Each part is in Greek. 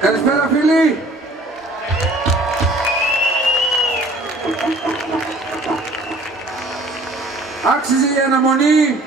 Καλησπέρα φίλοι. Άξιζε η αναμονή.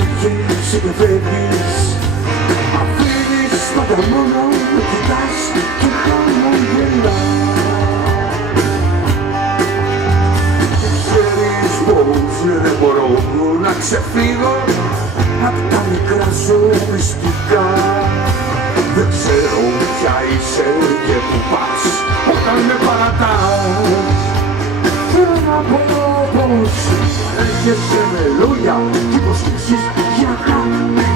αρχίσει και φεύγεις. Αφήνεις πάντα μόνο, με κοιτάς και χαμογελάς. Ξέρεις πως δεν μπορώ να ξεφύγω απ' τα μικρά σου μυστικά. Δεν ξέρω ποια είσαι και που πας όταν με παρατάς. Θέλω να πω πως έρχεσαι με λόγια και υποσχέσεις για αγάπη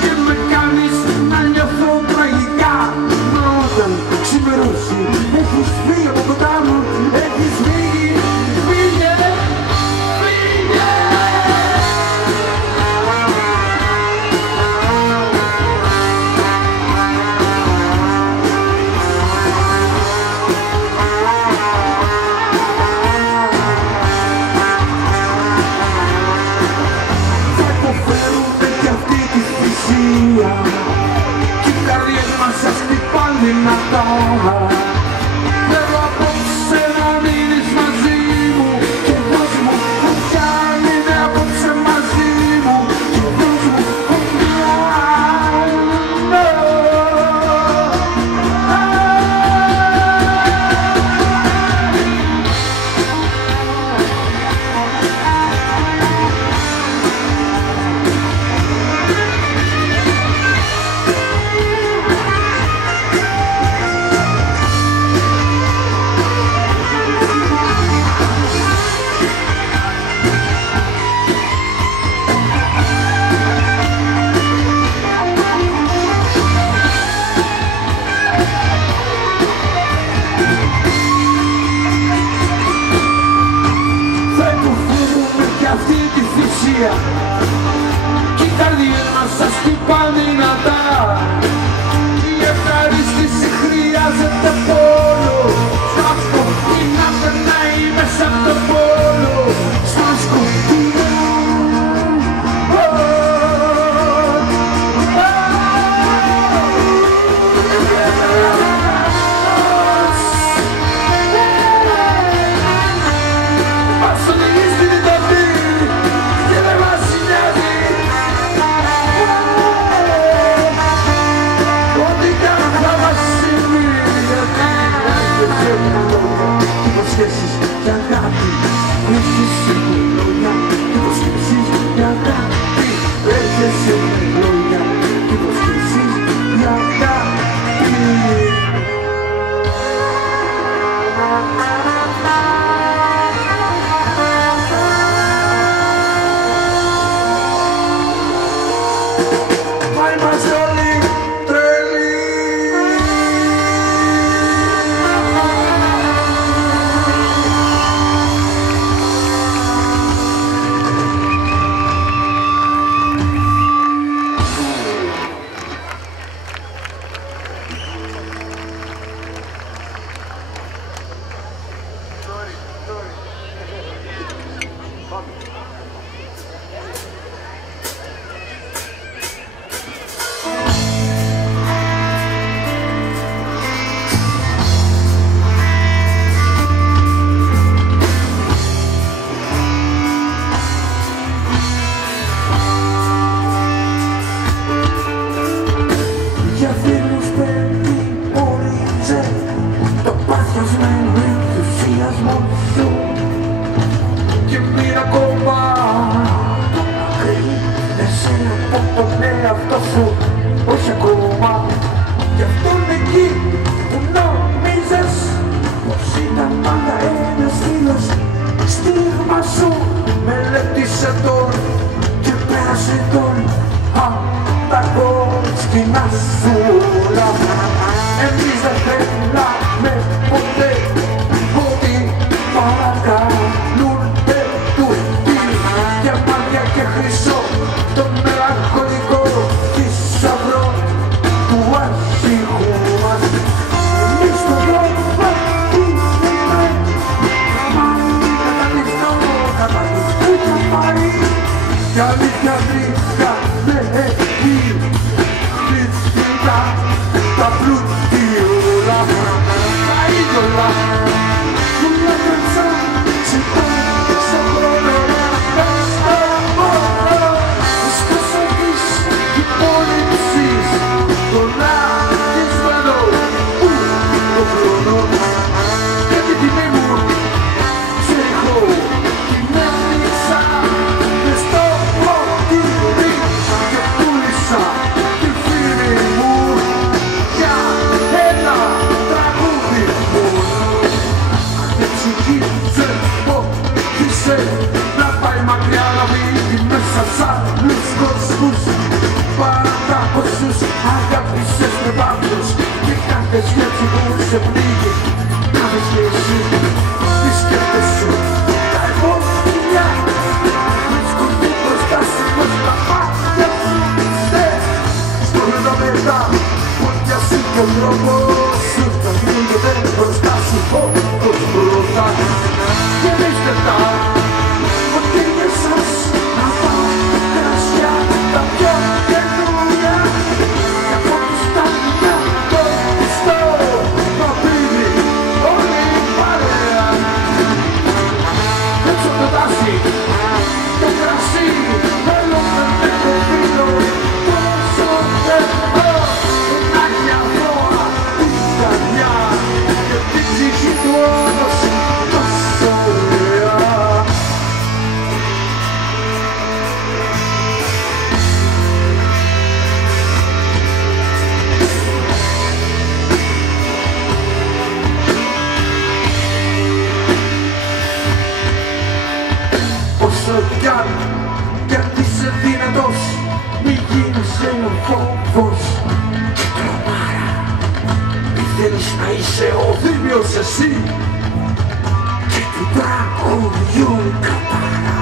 και με κάνεις να νιώθω τραγικά. Μα όταν ξημερώσει έχεις φύγει από κοντά μου, έχεις φύγει. Φύγε, φύγε. Κι οι καρδιές μας σας χτυπάν δυνατά. Θέλω απόψε να μείνεις μαζί μου και δώσ' μου φωτιά, μείνε απόψε μαζί μου και δώσ' μου φωτιά. Κι οι καρδιές μας σας χτυπάν δυνατά. Η ευχαρίστηση χρειάζεται πόλο. Σκάφτω ή να περνάει μέσα απ' το πόλο. Στα σκοτεινά. Υποσχέσεις για αγάπη, έρχεσαι με λόγια. Υποσχέσεις για αγάπη, έρχεσαι με λόγια. Υποσχέσεις για αγάπη. Μα είμαστε όλοι τρελοί. Για φίλους παιδί ορίζε το παθιασμένο ενθουσιασμό σου και μείνε ακόμα κρίνεσαι από τον εαυτό σου, όχι ακόμα. Γι' αυτό είναι εκεί που νόμιζες πως ήταν πάντα ένας φίλος. Στίγμα σου μελέτησε τον και πέρασε τον τα κόσκινα σου όλα. Εμείς δεν θέλαμε ποτέ ότι παρακαλούν τούτοι για μάτια και χρυσό τον μελαγχολικό θησαυρό του αρχηγού μας. Εμείς τον δρόμο πήγαμε, μα καταλήφθω, καταλήφθω και πάει κι αλήθεια βρήκαμε εκεί. Τα πλούτιολα, τα είδωλα που λάτρεψαν σε πάνω, σε χρόνο, μες στο μόνο. σ' άλλους κόσμους. Πάντα πόσους αγάπησες με βάθος και κάθε σκέψη μου σε πνίγει. Κάθε σχέση τι σκέφτεσαι, τα επόμενα βρίσκονται μπροστά σου πως τα μάτια σου. Στον εδώ μετά, πόδια σου και ο δρόμος σου θα βγήκεται μπροστά σου όπως πρώτα. Και εμείς μετά, ότι είναι σας να πάω κρασιά τα πιο καινούργια. Και από τους τα μια το πιστό μα πίνει όλη η παρέα. Έξω το τάσι, το κρασί, θέλω με το βίνο. Τόσο θέλω να έχει αθώα την καρδιά και την ψυχή του όμως τόσο ωραία. Όσο κι αν γιατί είσαι δυνατός, μη γίνεσαι ο φόβος και τρομάρα. Μη θέλεις να είσαι ο Δήμιος εσύ και του τραγουδιού κατάρα.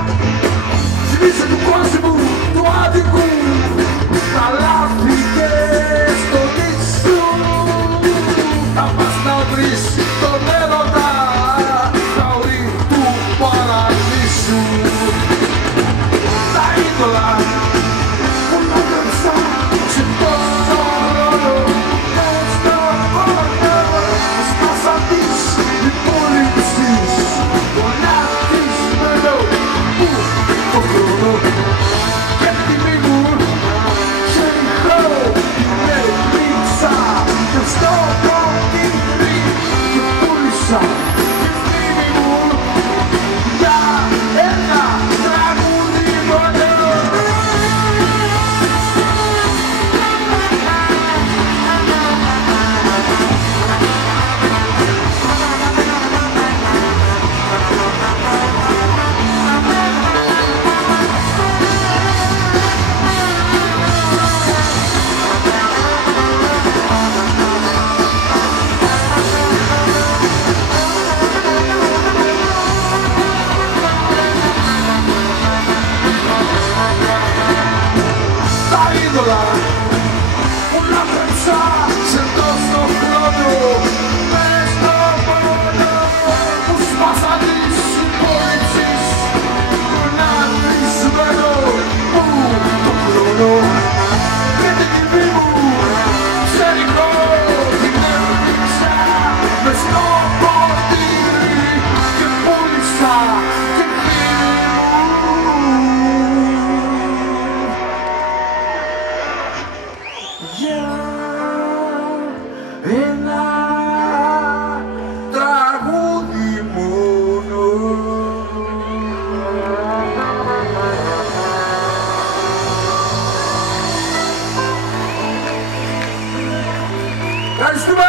Θυμίσαι του κόσμου, του άδικου, τα λάθη και στο νησού. Θα πας να βρεις τον έρωτα στα ορί του παραδείσου. Τα είδωλα που να γράψα σε τόσο χρόνο, ως το πόνο σπάσα της υπόλοιψης, γονατισμένο που το χρόνο και τιμή μου σε ριχώ με ρίξα και στο ποτήρι και πούλησα τη μνήμη μου για ένα τραγούδι μόνο. Τα είδωλα που λάτρεψα σε τόσο χρόνο, μες στο πόνο που σπάσα της υπόλοιψης, γονατισμένο που το χρόνο και την τιμή μου σε ριχώ την έριξα μες στο ποτήρι και πούλησα την μνήμη μου για ένα τραγούδι μόνο. Ευχαριστούμε!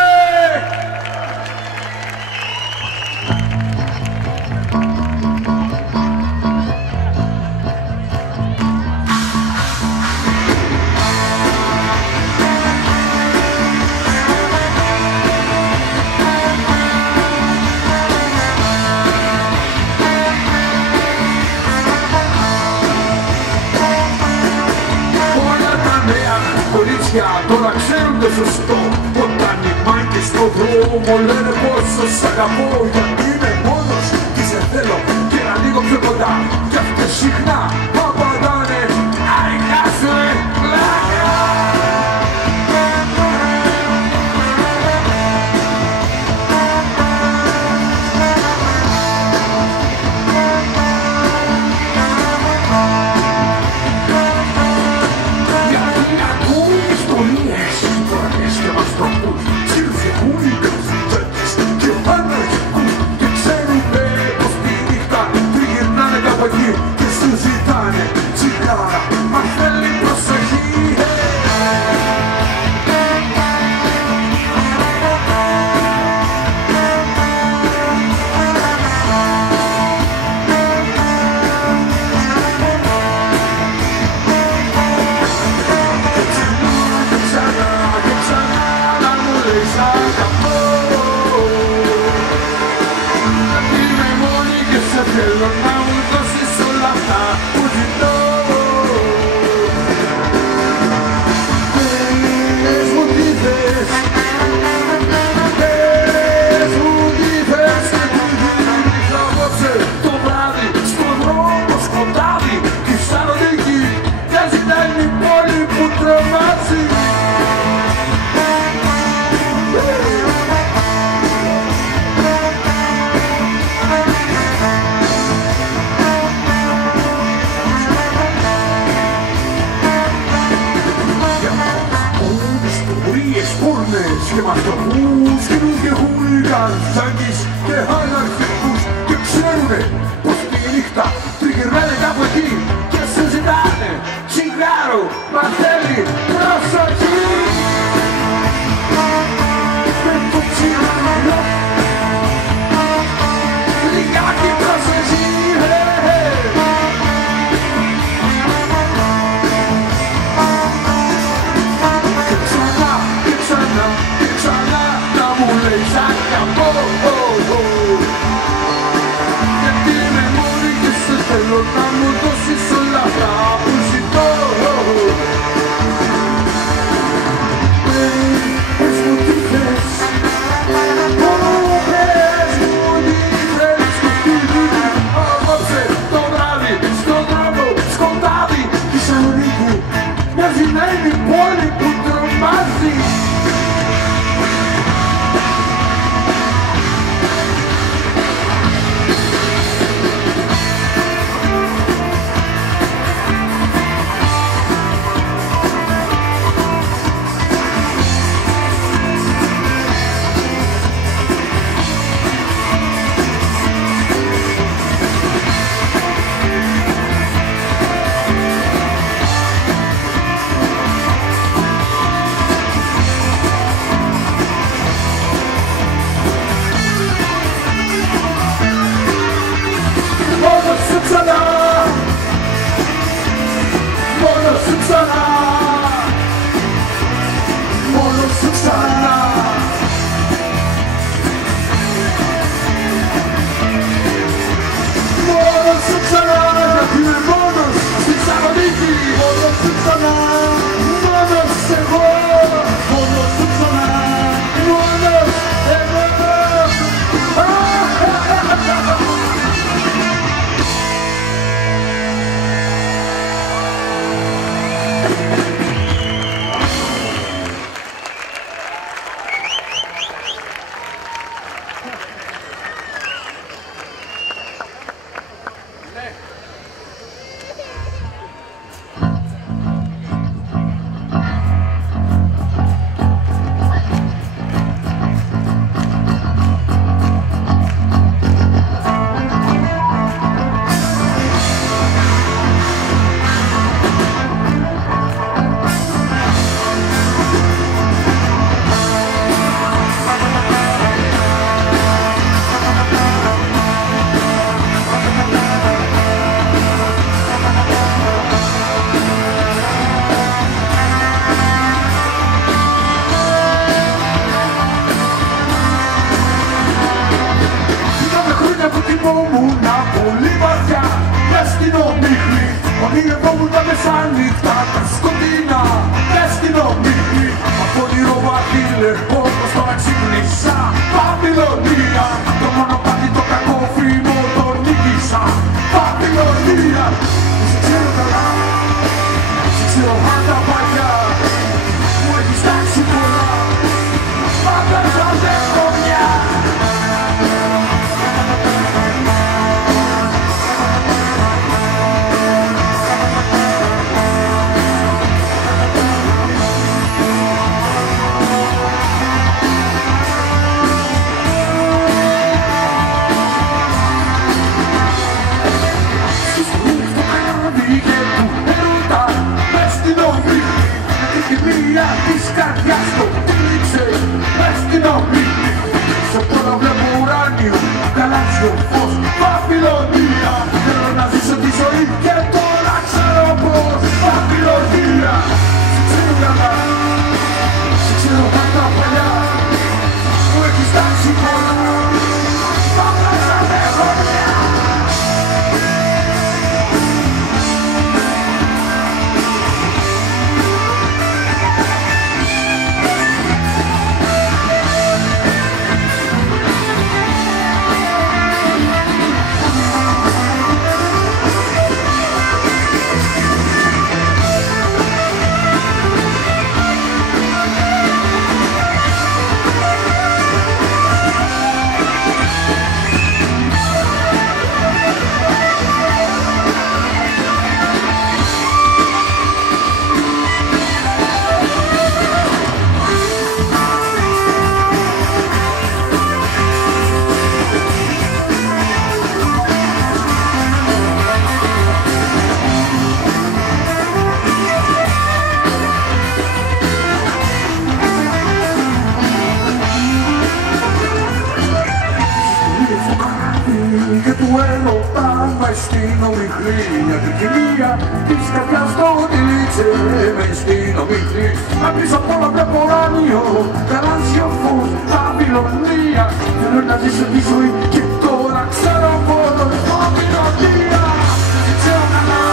Όλα τα νέα κορίτσια τώρα ξέρουν το σωστό. Όταν οι μάγκες στον δρόμο λένε πόσο σ' αγαπώ, γιατί είμαι μόνος και σε θέλω και να ανοίγω πιο κοντά. Κι αυτές συχνά απαντάνε «Άι, χάσου ρε, πλάκα». Γιατί ακούνε ιστορίες, φορές και μας το πουν, ψιλοφυγούν οι καθηγητές και αναρχικούν και ξέρουνε πως τη νύχτα τριγυρνάνε κάπου εκεί και σου ζητάνε και μαστροπούς, καινούργιοι χούλιγκανς, τζάγκης και αναρχικούς και ξέρουνε πως τη νύχτα τριγυρνάνε κάπου εκεί και συζητάνε τσιγάρο, μαθαίνει προσοχή. Με το τσιγάρο λιγάκι προσοχή. Και ξανά να μου λέει σαν καμπό. Γιατί είμαι μόνη και σε θέλω να μου δώσεις όλα αυτά που ζητώ. Πες μου τι θες, πες μου τι θες. Απόψε το βράδυ, στον δρόμο σκοτάδι της Θεσσαλονίκου μοιάζει να είναι η πόλη που τρομάζει. μικρή μια τρικυμία της καρδιάς το τυλίτσε μες στην ομίχλη. Μα πίσω απ' όλα βλέπω ουράνιο, γαλάζιο φως, Βαβυλωνία. Θέλω να ζήσω τη ζωή και τώρα ξέρω μόνο Βαβυλωνία. Σε ξέρω καλά,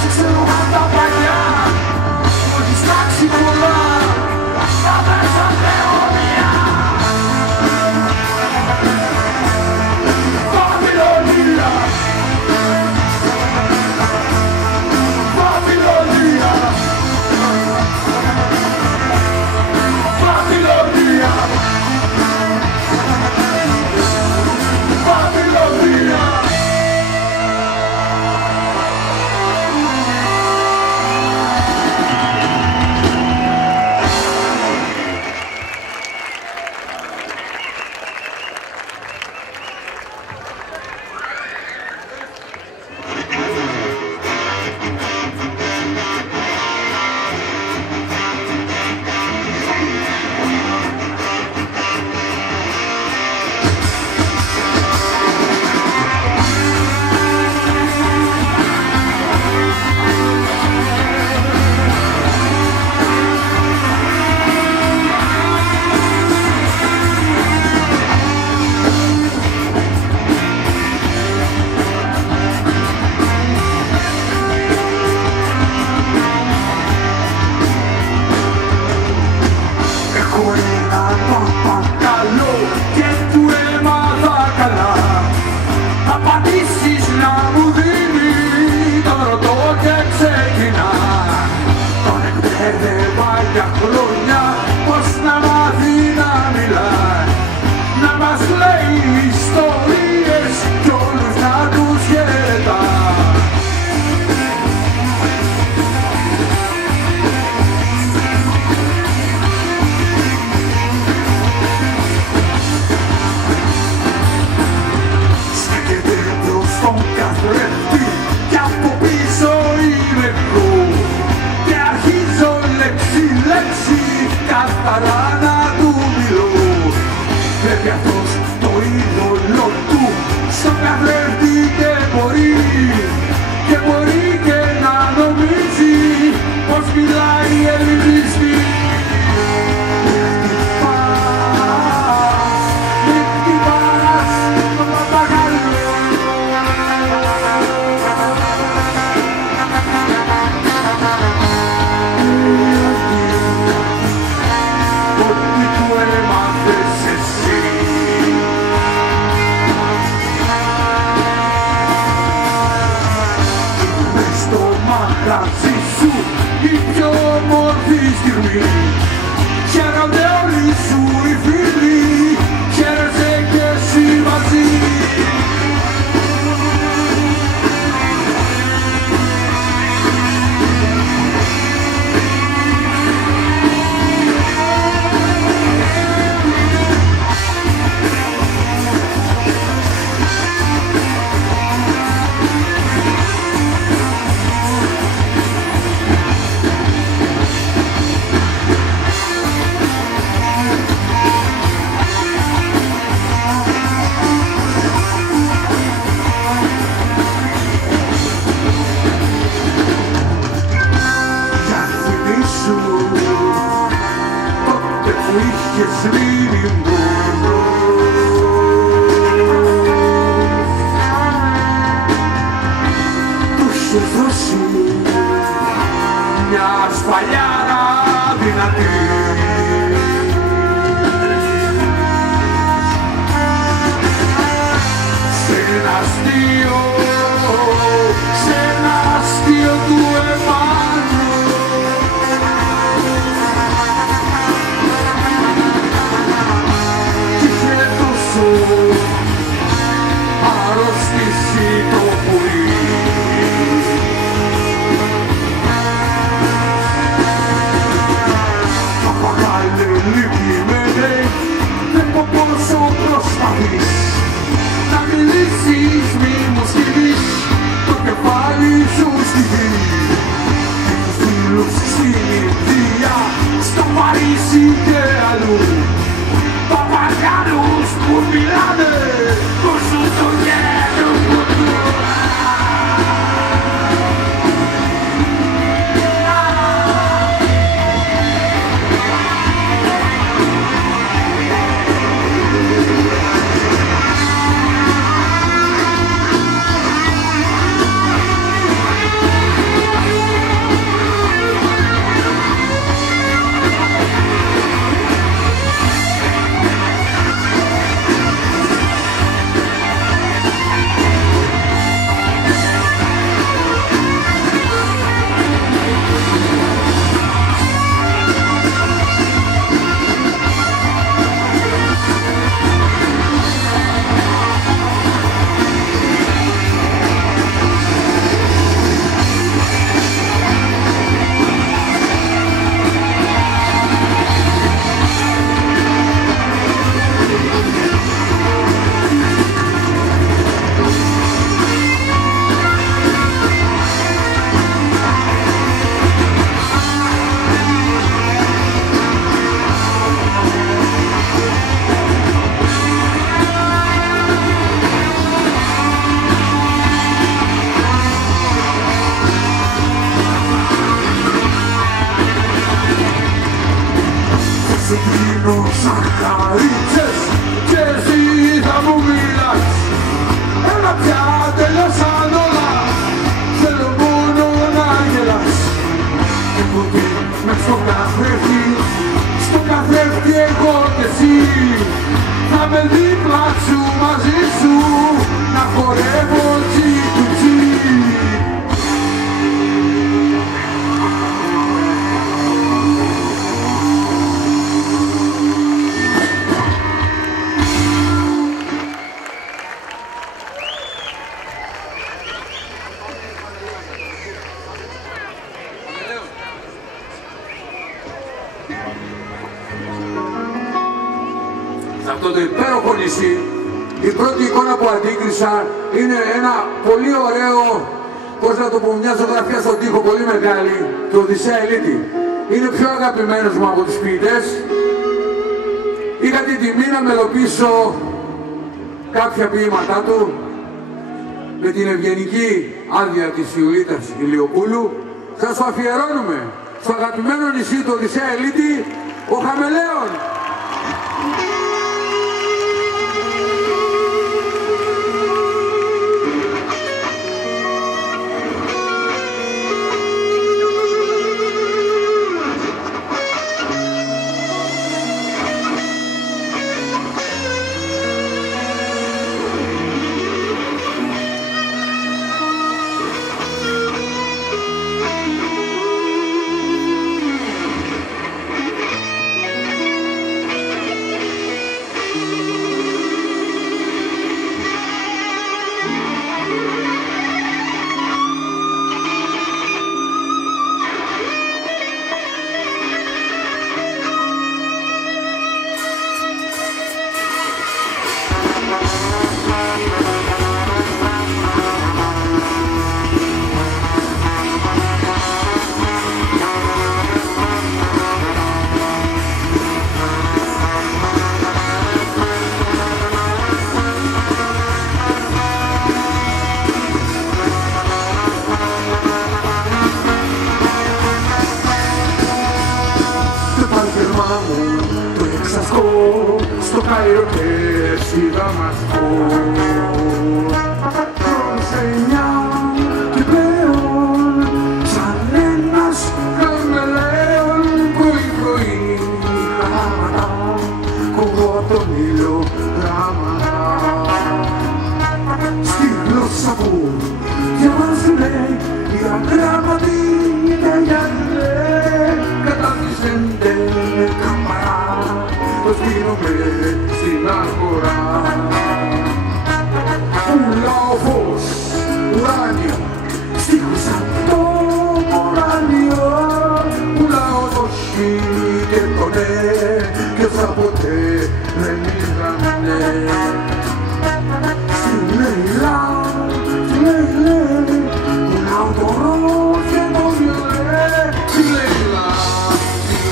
σε ξέρω από τα παλιά, έχεις τάξει πολλά, τα μέσα θεώρια. Βαβυλωνία, Βαβυλωνία, Βαβυλωνία, Βαβυλωνία. Χαίρονται όλοι σου οι φίλοι, χαίρεσαι και εσύ μαζί. Μια σπαλιάρα δυνατή, σε ένα αστείο του Εμμάνου. Κι είχε τόσο αρρωστήσει το πουλί. Να μιλήσεις, μη μου σκύβεις το κεφάλι σου στη γη. Έχω φίλους στην Ινδία, στο Παρίσι και αλλού, παπαγιάνους που μιλάνε πως σου το γένο ποτού. Μαργαρίτσες και εσύ θα μου μιλάς. Έλα πια τελειώσαν όλα, θέλω μόνο να γελάς. Και ποτέ μες στο καθρέφτη εγώ και εσύ θα με δίπλα σου μαζί σου να χορεύω τσι του τσι. Σε αυτό το υπέροχο νησί, η πρώτη εικόνα που αντίκρισα είναι ένα πολύ ωραίο, πώς να το πω, μια ζωγραφιά στον τοίχο πολύ μεγάλη, του Οδυσσέα Ελίτη. Είναι πιο αγαπημένος μου από τους ποιητές. Είχα την τιμή να μελοποιήσω κάποια ποίηματά του με την ευγενική άδεια της Ιουλίτας Ηλιοπούλου. Σας το αφιερώνουμε στο αγαπημένο νησί του Οδυσσέα Ελίτη, ο Χαμελέων. Το εξασκώ στο Κάιρο και στη Δαμασκό. Χρονσενιά και πλέον σαν ένας χαμελέων πρωί-πρωί γράμματα κόβω απ' τον ήλιο γράμματα στη γλώσσα που διαβάζουνε οι αγράμματοι τελειάνε καταδυσέντε καμπαρά το στείλουμε στην αγορά. Ούλα ο φως, ουράνιο, στίχος απ' το ουράνιο. Ούλα ο δόχη και το ναι, και όσα ποτέ δεν είδανε. Στη Λέιλα, στη Λέιλε, ούλα ο τορός και το βιολέ. Στη Λέιλα, στη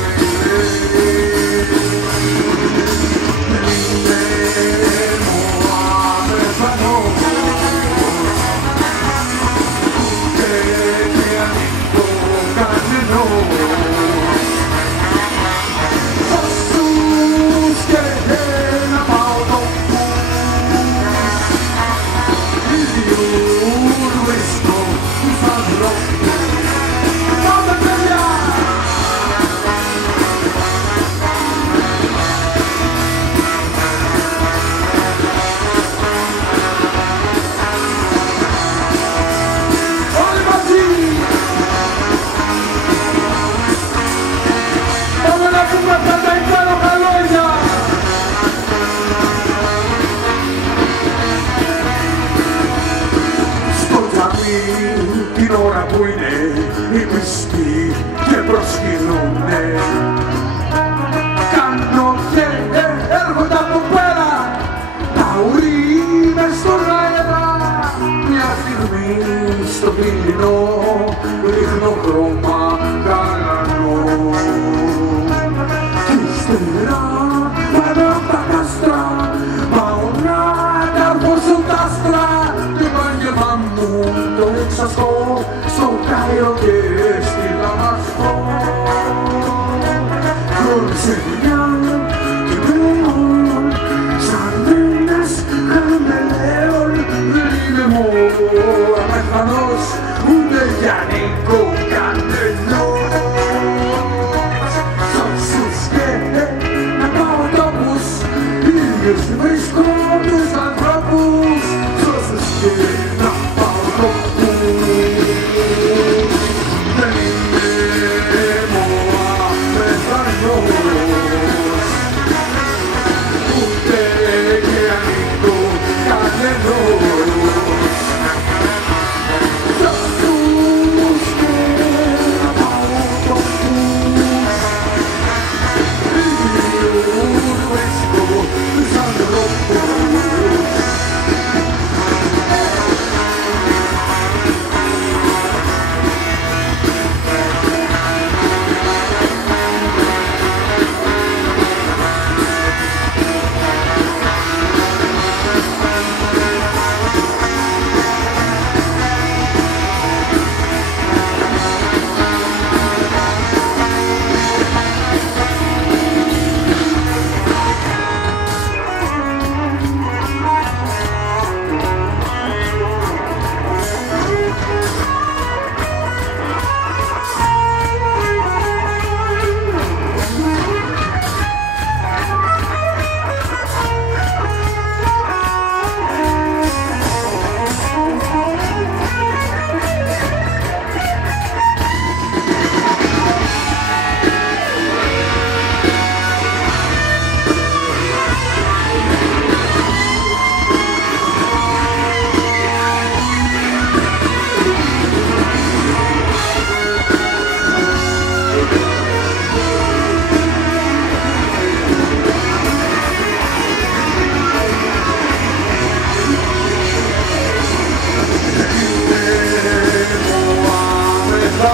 την ώρα που είναι οι πιστοί και προσκυνούνε. Κάνω και έρχονται από πέρα τα ουρί μες στον αέρα. Μια στιγμή στο πύλινο ρίχνω χρώμα γαλανό κι ύστερα πάνω απ' τα κάστρα πάω να καρφώσω τα άστρα και το έγγελμα μου το εξασκώ στο Κάιρο και στη Δαμασκό. Χρονσενιά και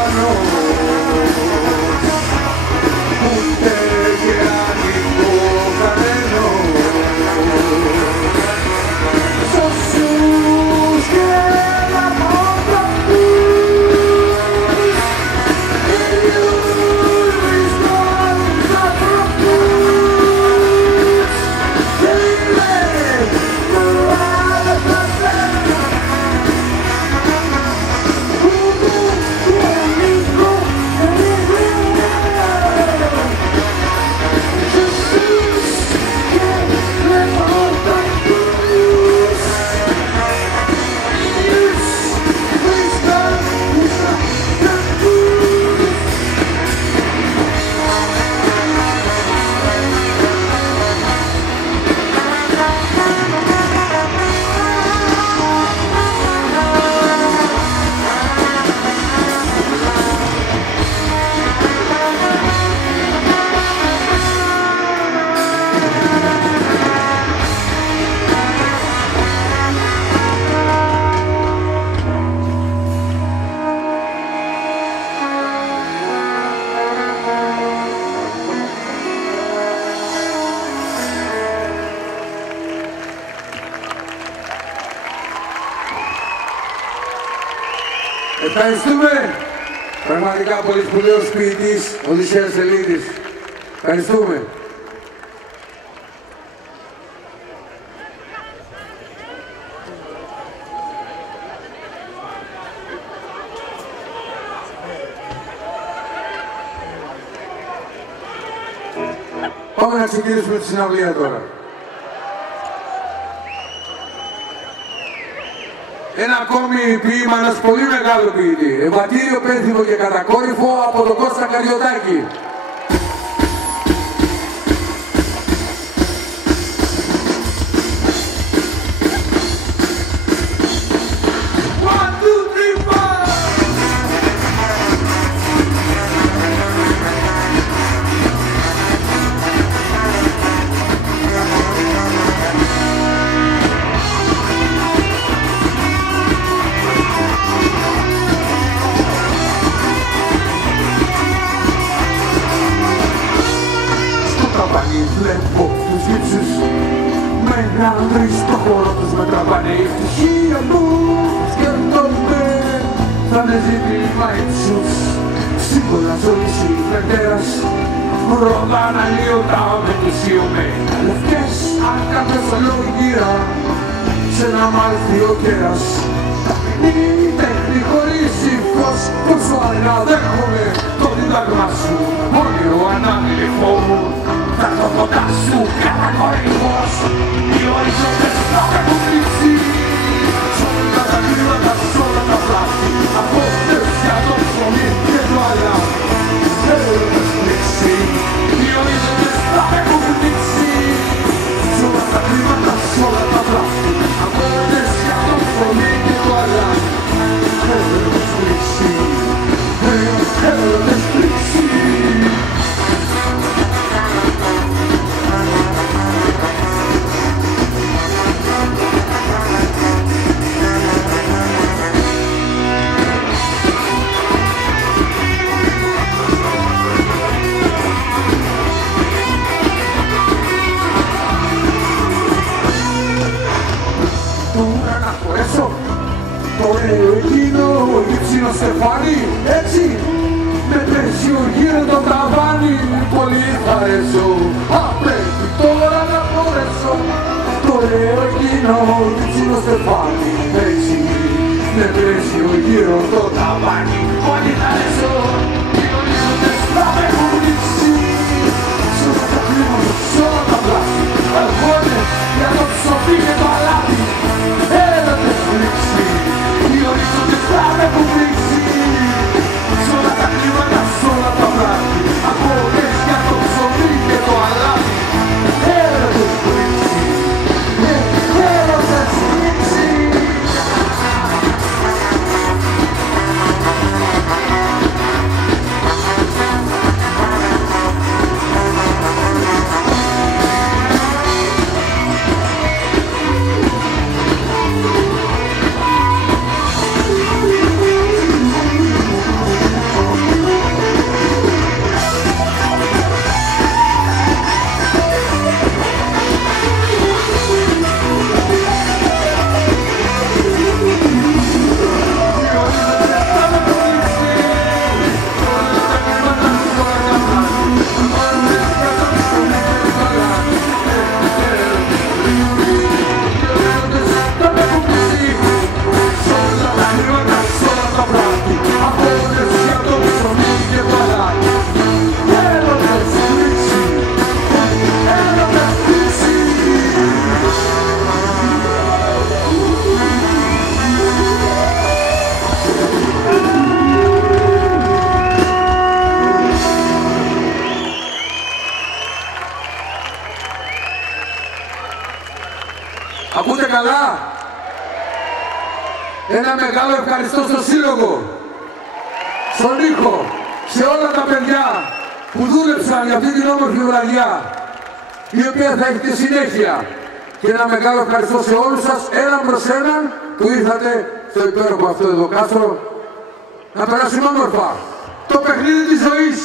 ουρανός, ούτε γερανικό κανένος. Σωσούς και λαμόγραφους, ήλιους βρίσκοντας ανθρώπους, και λένε που άλλα τα σένα, ούτε γερανικό κανένος. Σωσούς και λαμόγραφους, ευχαριστούμε. Πραγματικά πολύ σπουδαίος ποιητής, Οδυσσέας Ελίτης. Ευχαριστούμε. Πάμε να ξεκινήσουμε τη συναυλία τώρα. Ένα ακόμη ποίημα, ένας πολύ μεγάλο ποιητή. Εμβατήριο πένθυμο και κατακόρυφο από τον Κώστα Καριωτάκη. Βλέπω τους γύψους μεγάλοι στο χώρο τους με τραβάνε η ευτυχία μου. Σκέφτομαι θα είναι ζήτημα ύψους, σύμβολα ζωής ή μερτέρας, ρόδανα λιωτά με τουσιωμένα λευκές. Αν κάποιος ολόγυρα σε ένα μάλθιο κέρας, ταπεινή τέχνη χωρίς ύφος, πόσο αργά δέχομαι το δίδαγμα σου, όνειρο ανάμιληφό μου. Θα το κοντά σου κατακορύφως, οι οριζόντες θα έχουν κλείσει, σ' όλα τα κλίματα, σ' όλα τα πλάτη, από δεξιά το ψωμί και το αλάτι. Έρωτες κλείσει, οι οριζόντες θα έχουν κλείσει, σ' όλα τα κλίματα, σ' όλα τα πλάτη, από δεξιά το ψωμί και το αλάτι. Έρωτες κλείσει, έρωτες κλείσει. Το ωραίο εκείνο, γύψινο στεφάνι, έτσι με πλαίσιο γύρω το ταβάνι. Πολύ θα αρέσω, πρέπει τώρα να μπορέσω. Το ωραίο εκείνο, γύψινο στεφάνι, έτσι με πλαίσιο γύρω το ταβάνι. Πολύ θα αρέσω, οι ορίζοντες θα με έχουν λήξει, σ' όλα τα κλίματα, σ' όλα τα πλάτη, αγώνες για το ψωμί και το αλάτι. Έρωτες λήξει, οι ορίζοντες θα με έχουν λήξει, σ' όλα τα κλίματα, σ' όλα τα πλάτη, αγώνες για το ψωμί και το αλάτι. Έρωτες λήξει, έρωτες λήξει. Ένα μεγάλο ευχαριστώ στο Σύλλογο, στον Νίκο, σε όλα τα παιδιά που δούλεψαν για αυτή την όμορφη βραδιά, η οποία θα έχει τη συνέχεια. Και ένα μεγάλο ευχαριστώ σε όλους σας, έναν προς έναν, που ήρθατε στο υπέροχο αυτό εδώ κάστρο, να περάσουμε όμορφα το παιχνίδι της ζωής.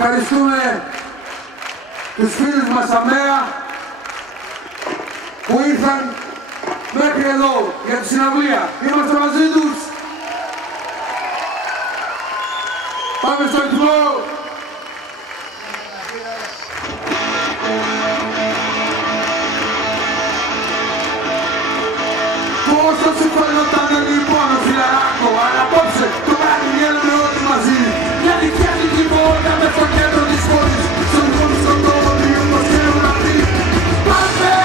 Ευχαριστούμε τους φίλους μας ΑΜΕΑ που ήρθαν μέχρι εδώ για τη συναυλία. Είμαστε μαζί τους. Πάμε στο ρυθμό. Πόσο σου φαίνονταν λοιπόν ο φιλαράκο, αλλά απόψε το βράδυ βγαίνουμε όλοι μαζί. Μια νυχιάτικη πόρτα μες στο κέντρο της πόλης, στον κόσμο στον τόπο δύο μας θέλουν να πει. Πάμε!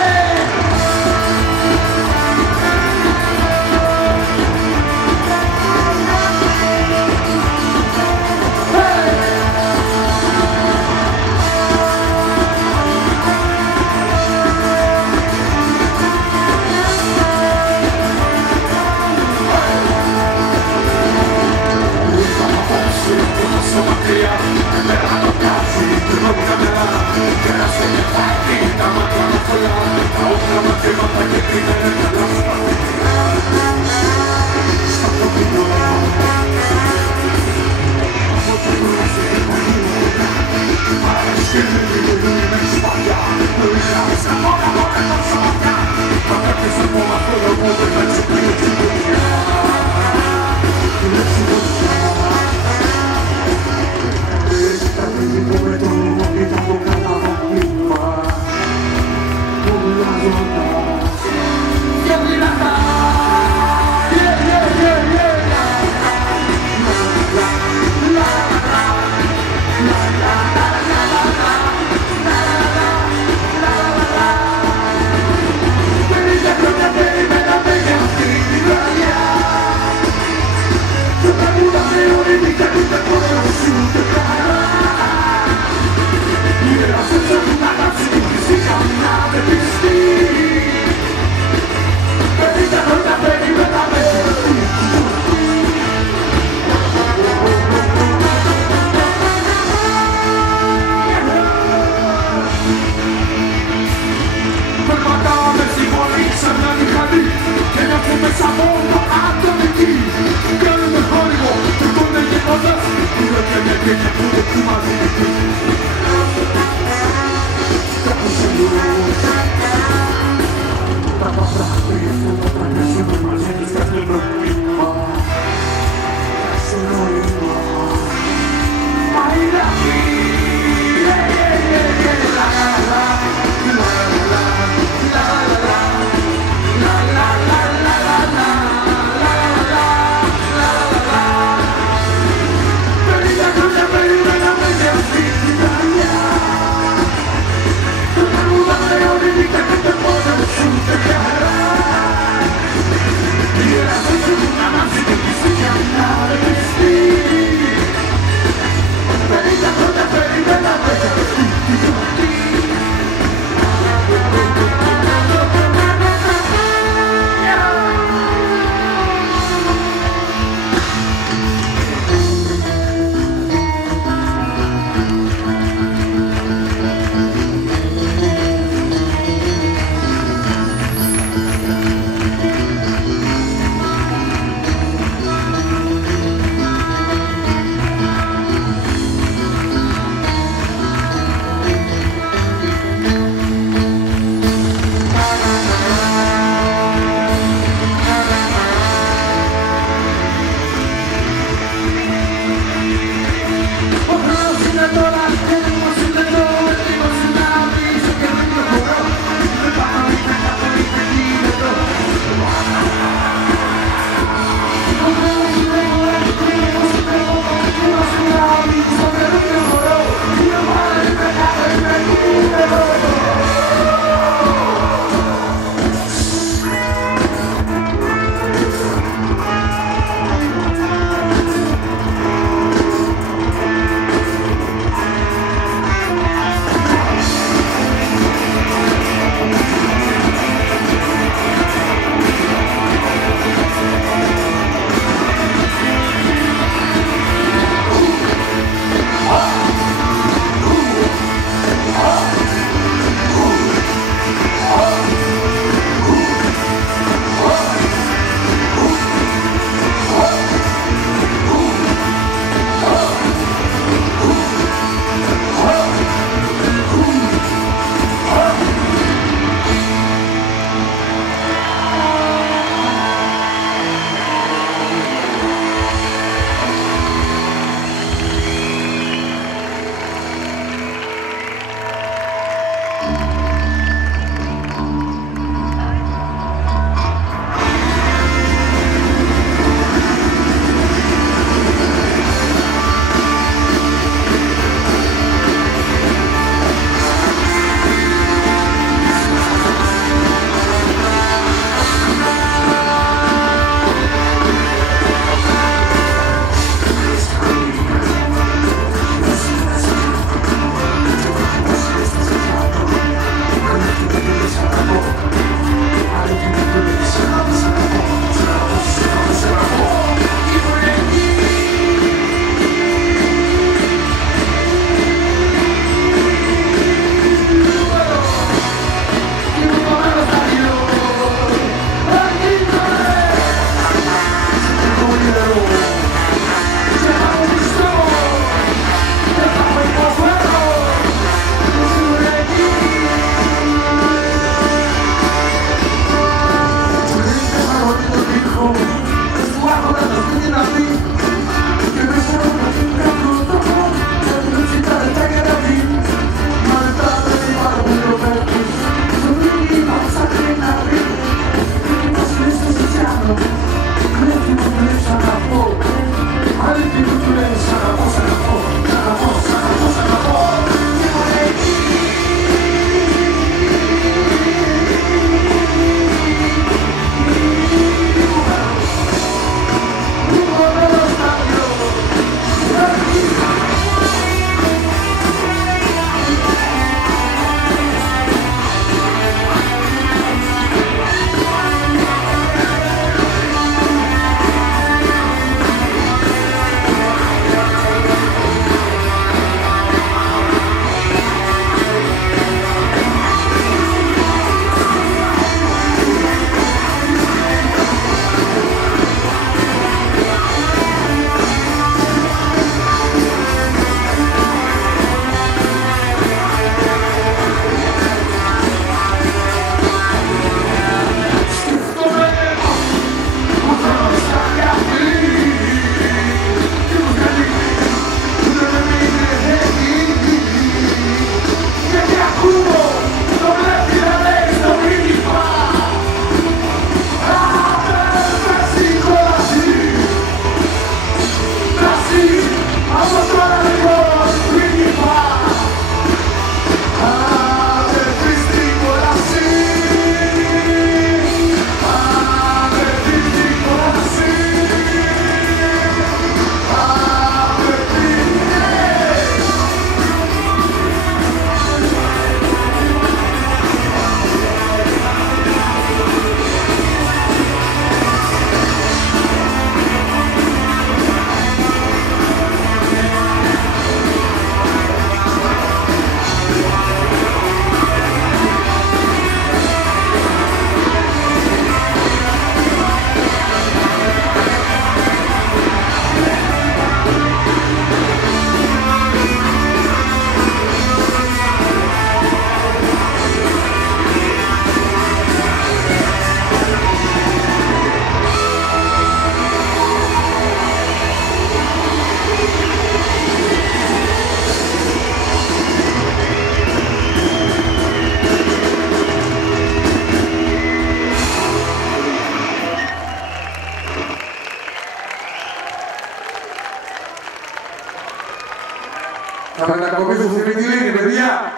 Θα μετακομίσω στη Μυτιλήνη, παιδιά.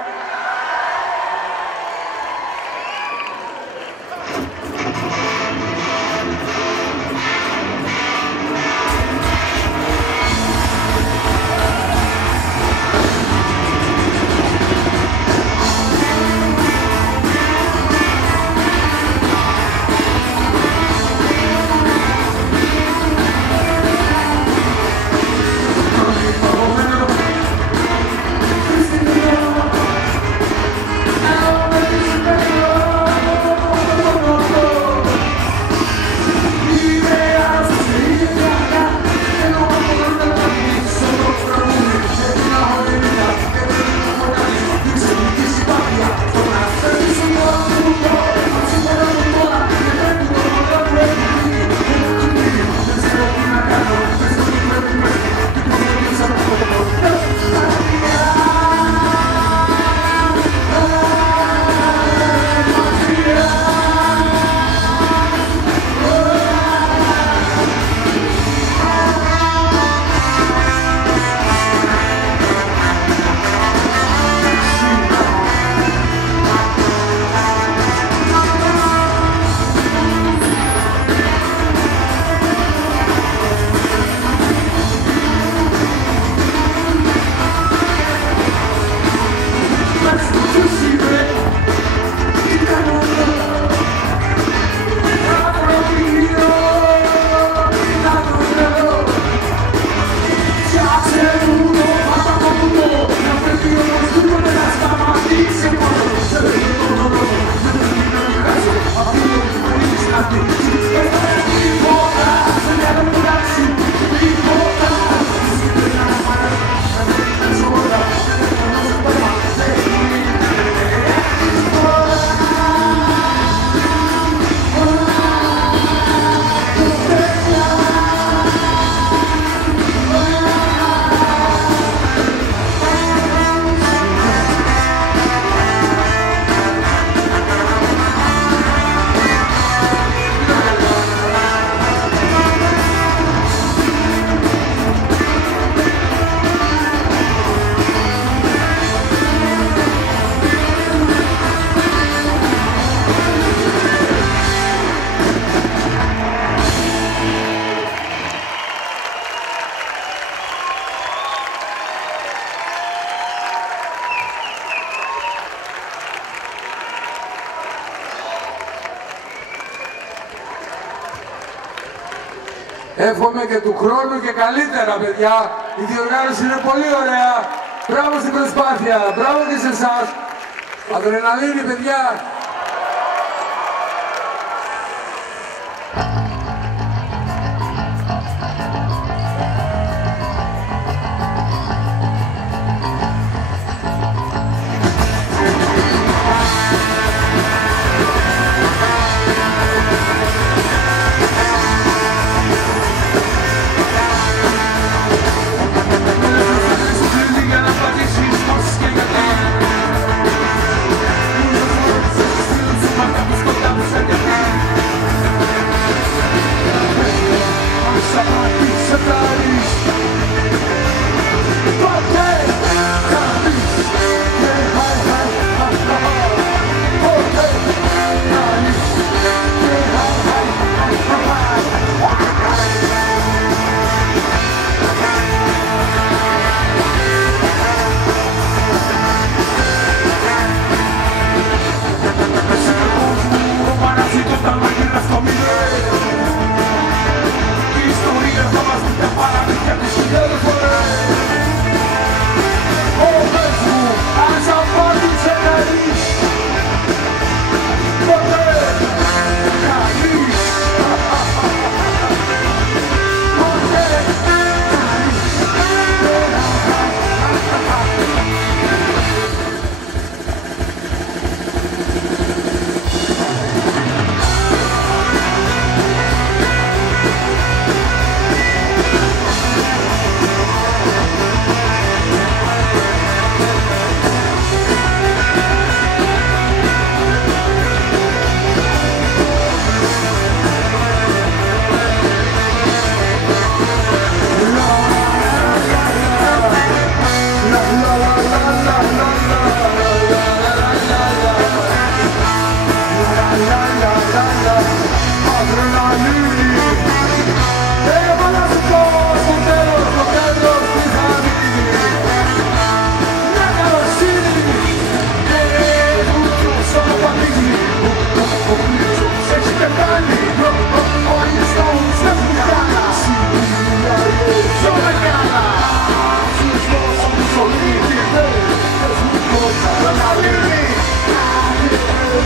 Εύχομαι και του χρόνου και καλύτερα, παιδιά. Η διοργάνωση είναι πολύ ωραία. Μπράβο στην προσπάθεια. Μπράβο και σε εσάς. Αδρεναλίνη, παιδιά.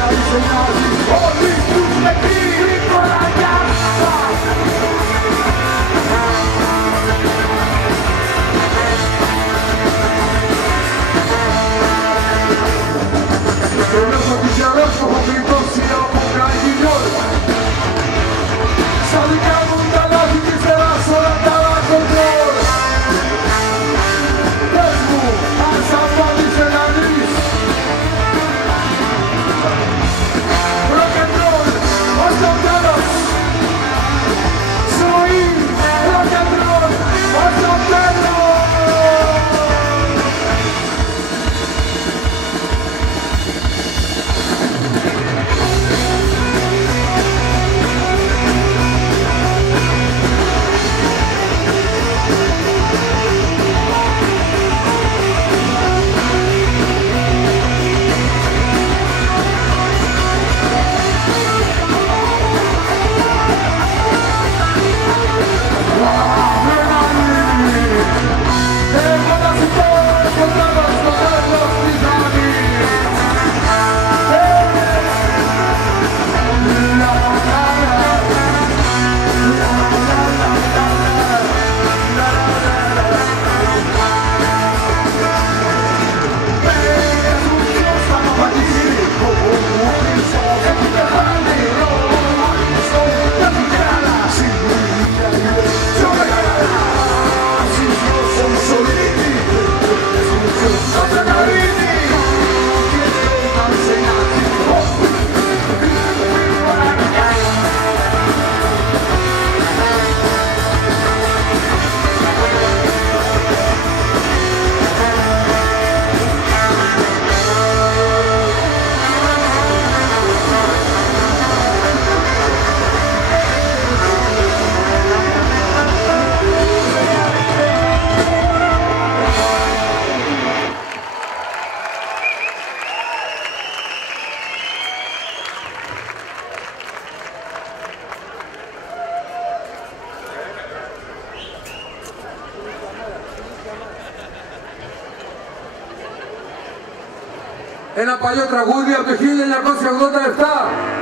πάλι σε νοιάζει. Όλοι τους νεκροί κοραγιά. Και μέσω της γερός που έχω γλιτώσει από καγινιός. Στα δικά μου τα λάθη της φεράς όλα τα λάθοντρόλ. Πες μου, αν σαν πάλι σε να δεις. Rock and roll, ως το τέλος. Ζωή, rock and roll, ως το τέλος. Ένα παλιό τραγούδι από το 1987.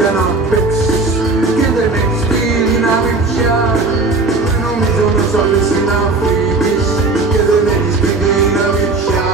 για να παίξεις και δεν έχεις τη δύναμη πια. Νομίζω μέσα λες να φύγεις και δεν έχεις τη δύναμη πια.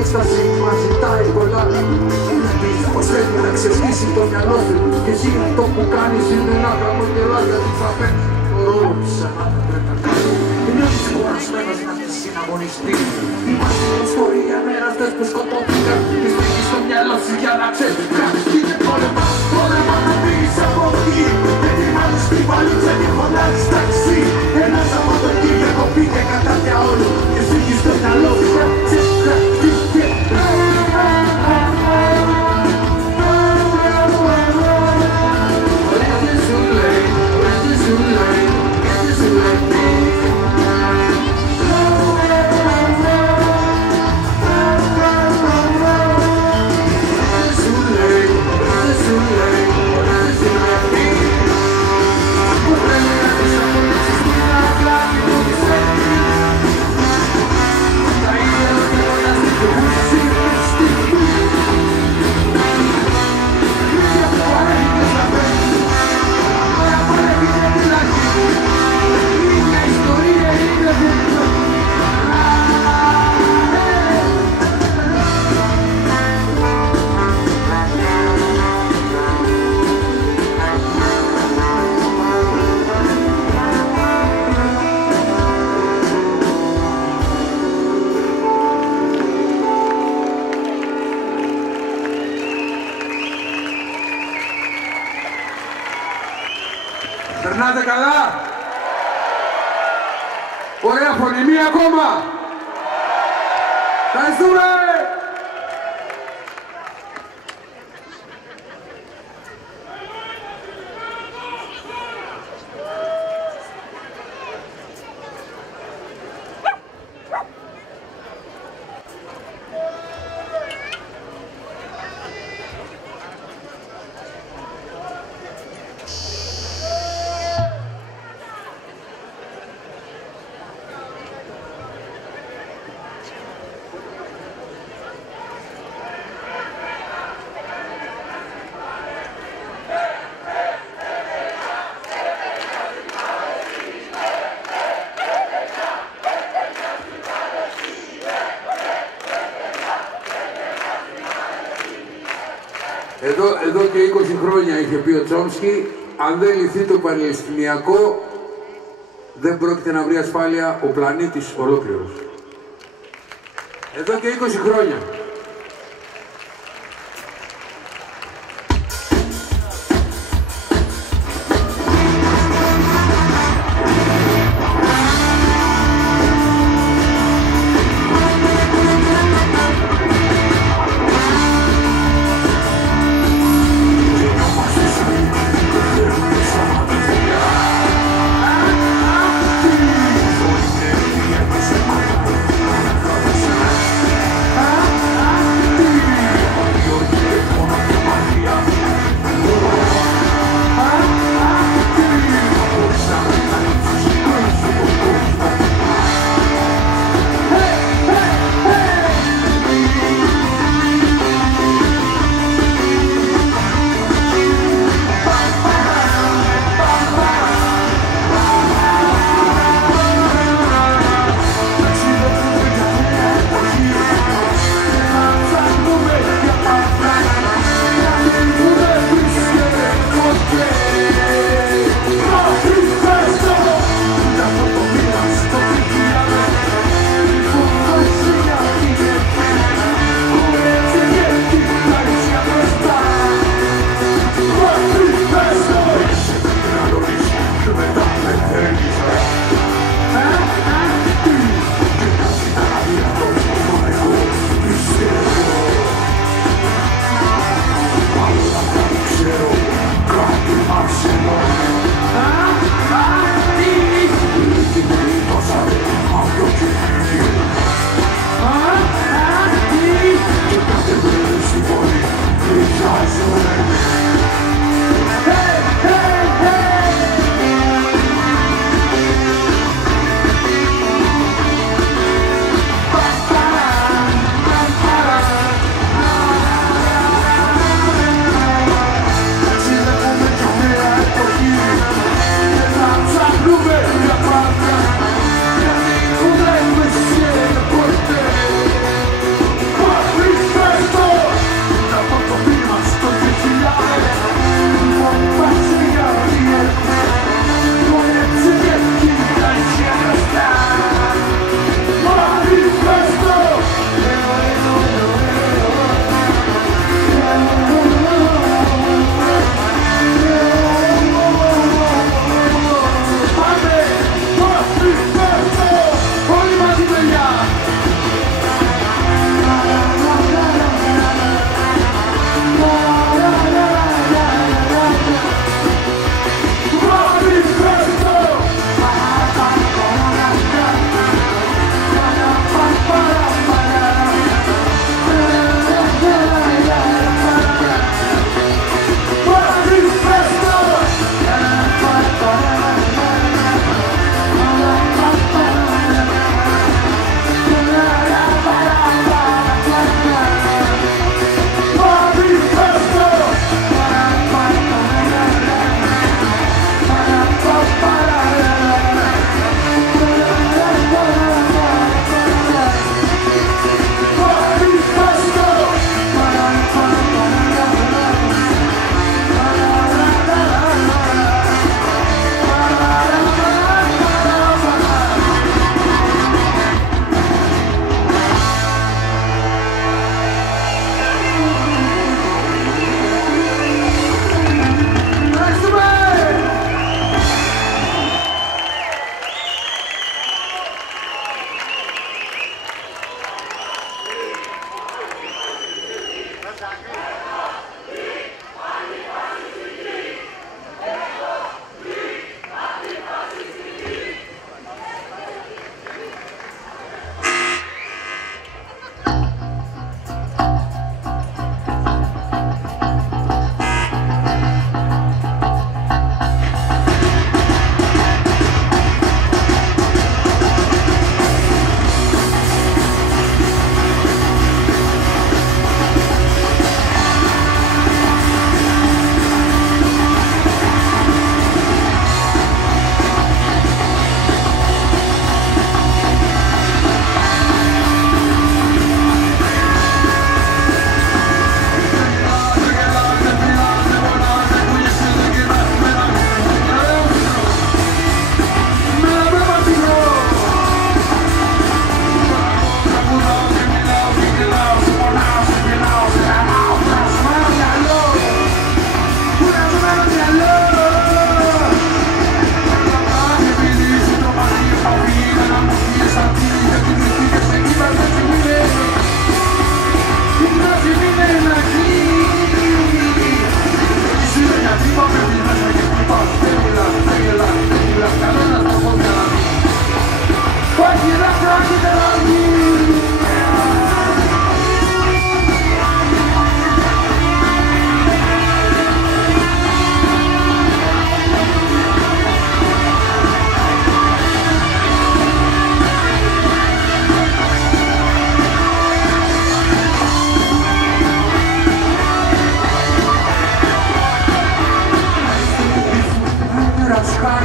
Έκσταση μας ζητάει πολλά. Πεις πως θέλει να ξεσκίσει το μυαλό του και εσύ αυτό που κάνεις είναι να χαμογελάς γιατί θα παίξεις το ρόλο της σαν να πρέπει να κάνει. Είναι όλος κουρασμένος να τη συναγωνιστεί. Είμαστε η ιστορία με αυτές που σκοτώθηκαν και στείλει στο μυαλό σου για να ξέρεις κάτι. Είναι πόλεμα να πεις από εκεί. Με την άλλη στη βαλίτσα και φωνάζεις ταξί. Ένα Σαββατοκύριακο πήγε κατά για όλους και στείλει στο μυαλό σου για να ξέρεις κάτι. Περνάτε καλά? Ωραία φωνή, μία ακόμα! Ευχαριστούμε! Εδώ και 20 χρόνια είχε πει ο Τσόμσκι, αν δεν λυθεί το πανελληνιακό, δεν πρόκειται να βρει ασφάλεια ο πλανήτης ολόκληρος. Εδώ και 20 χρόνια.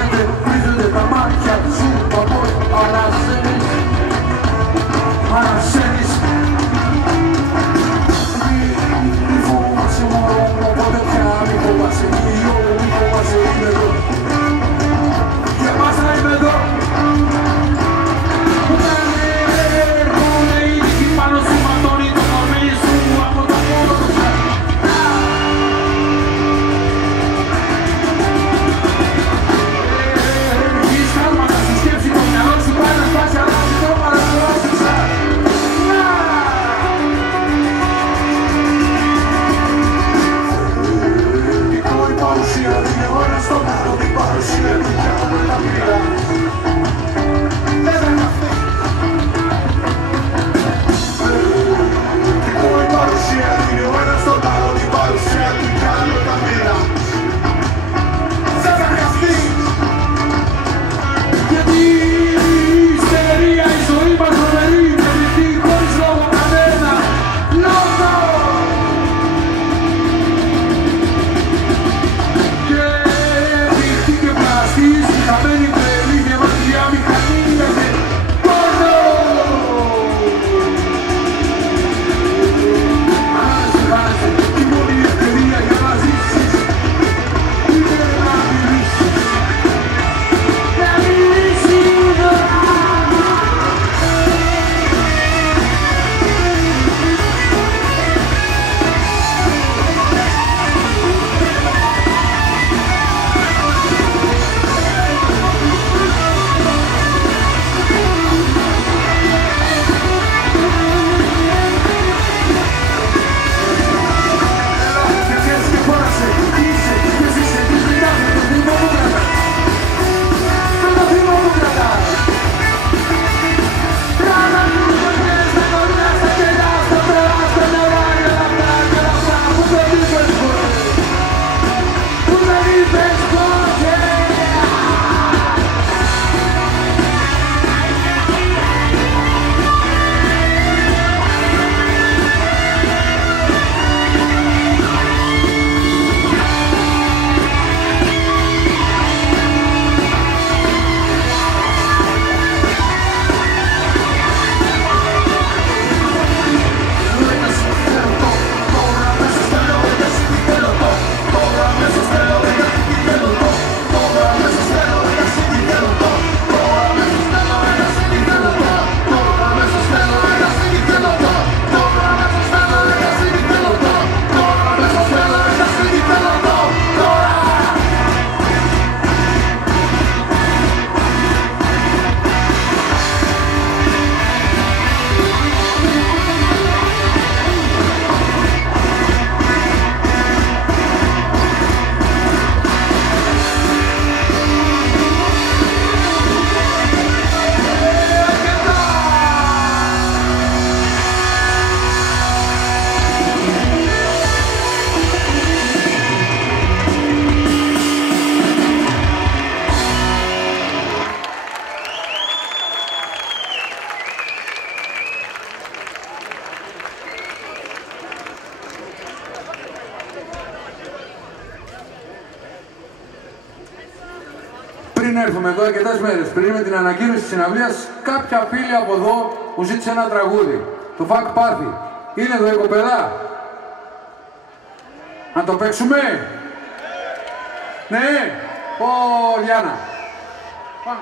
χάνεται, βρίζονται τα μάτια σου, παππούς, ανασένεις. Ανασένεις. Μη φοβάσαι μωρό μου, οπότε πια μη φοβάσαι, κύριο μου, μη φοβάσαι, είμαι εδώ. Για μας να είμαι εδώ. Πάνω σου ματώνει το κορμί σου από το πόδο του. Έχεις χάλματα στη σκέψη, το μυαλό σου πάει να σπάσει, αλλάζει το παρασυρό σου σαν. Δικό η παρουσία, είναι ώρα στον άλλο, η παρουσία του πιάνουμε τα μοίρα. Πριν έρθουμε εδώ αρκετές μέρες, πριν με την ανακοίνωση της συναυλίας, κάποια φίλη από εδώ μου ζήτησε ένα τραγούδι. Το Fuck Party. Είναι εδώ η κοπέλα. Να το παίξουμε. Ναι. Ω, Λιάννα. Πάμε.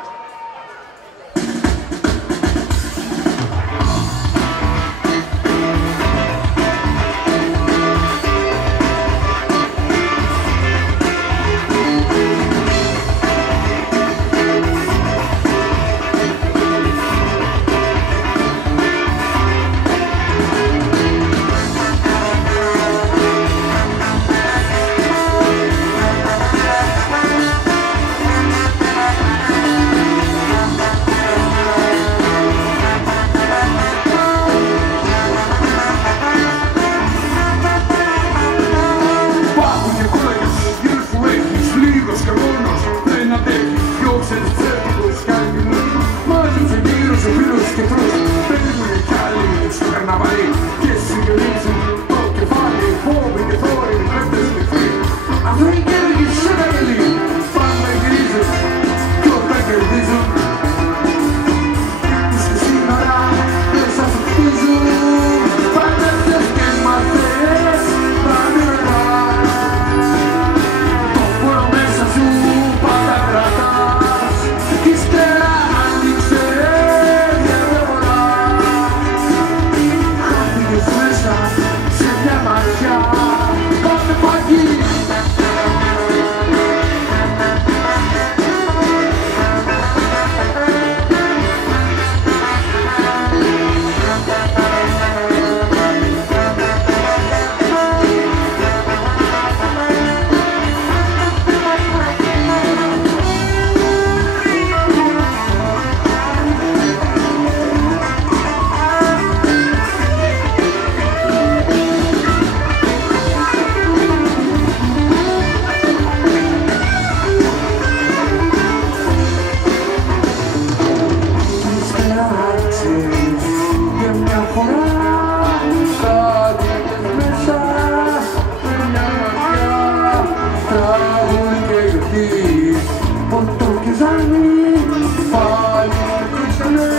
πάλι κρύψανε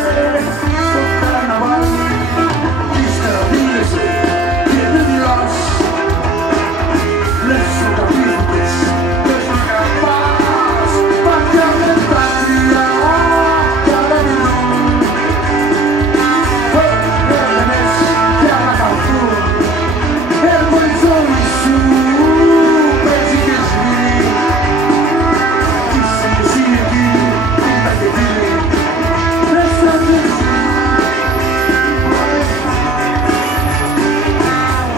στο καρναβάλι. Ύστερα δίνεσαι και δεν μιλάς. Λες ότι αφήθηκες, λες ότι αγαπάς. Μάτια με δάκρυα κι άλλα μιλούν. Έρχενες κι άλλα καθούν. Έρχω η ζωή σου, παίζει και σβήνει. Είσαι και εσύ εκεί, κοίτα και δίνει. Λες να ζήσεις.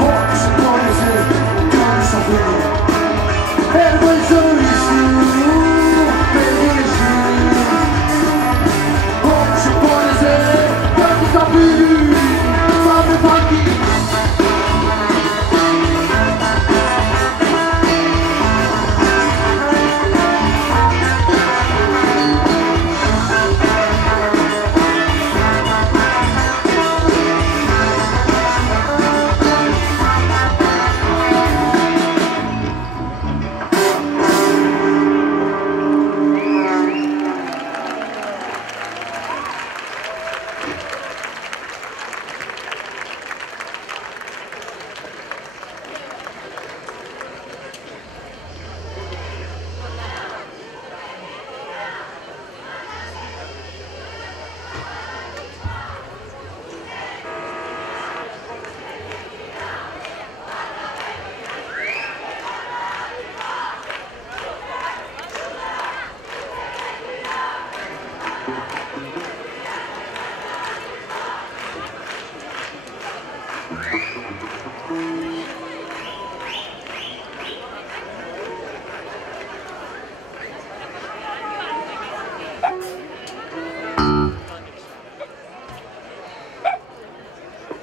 Ό,τι σε πόνεσαι κι όλοι σ' αφήνουν. Έρχω η ζωή σου, παίζει και εσύ. Ό,τι σε πόνεσαι κι όλοι σ' αφήνουν. Πάμε πάλι.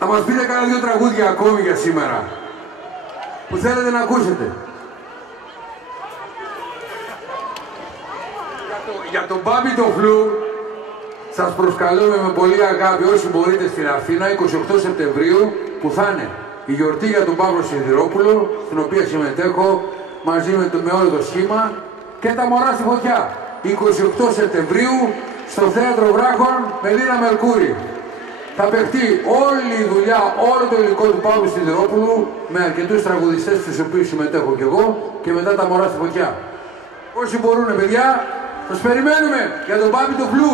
Θα μας πείτε κάνα δύο τραγούδια ακόμη για σήμερα που θέλετε να ακούσετε. Για τον Μπάμπη το Φλου σας προσκαλούμε με πολύ αγάπη όσοι μπορείτε στην Αθήνα 28 Σεπτεμβρίου που θα είναι η γιορτή για τον Παύλο Σιδηρόπουλο, στην οποία συμμετέχω μαζί με όλο το σχήμα, και τα μωρά στη φωτιά. 28 Σεπτεμβρίου στο Θέατρο Βράχων με Λίνα Μερκούρη. Θα παιχτεί όλη η δουλειά, όλο το υλικό του Παύλου Σιδηρόπουλου με αρκετούς τραγουδιστές στους οποίους συμμετέχω κι εγώ, και μετά τα μωρά στη φωτιά. Όσοι μπορούνε παιδιά, σας περιμένουμε για τον Μπάμπη το Φλου.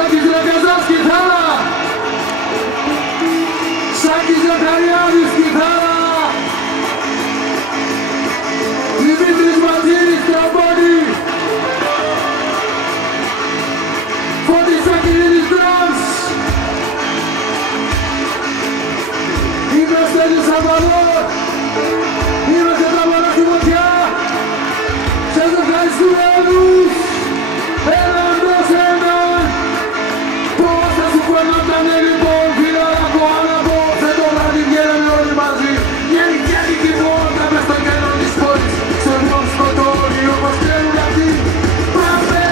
Στάκης Ρακαζάς κιθάρα, Σάκης Ζαχαριάδης κιθάρα, Δημήτρης Ματζήρης τραμπόνι, Φώτης Σακυρίδης drums. Είμαστε Στέλιος Σαββαδόρ, είμαστε τα μωρά στη φωτιά. Σας ευχαριστούμε όλους, έναν προς έναν. Πώς θα σου φαινότανε λοιπόν φιλαράκο άναπο, σε το βράδυ βγαίναμε όλοι μαζί. Γενικιάνικη πόρτα μες στο κέντρο της πόλης, στο ρημό σκοτώνει όπως ξέρουν αυτοί. Πάμε!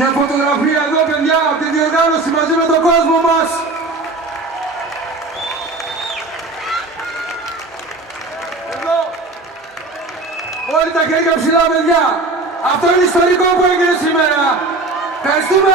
Μια φωτογραφία εδώ, παιδιά, από τη διοργάνωση μαζί με τον κόσμο μας. Εδώ. Όλοι τα χέρια ψηλά, παιδιά. Αυτό είναι ιστορικό που έγινε σήμερα. Ευχαριστούμε.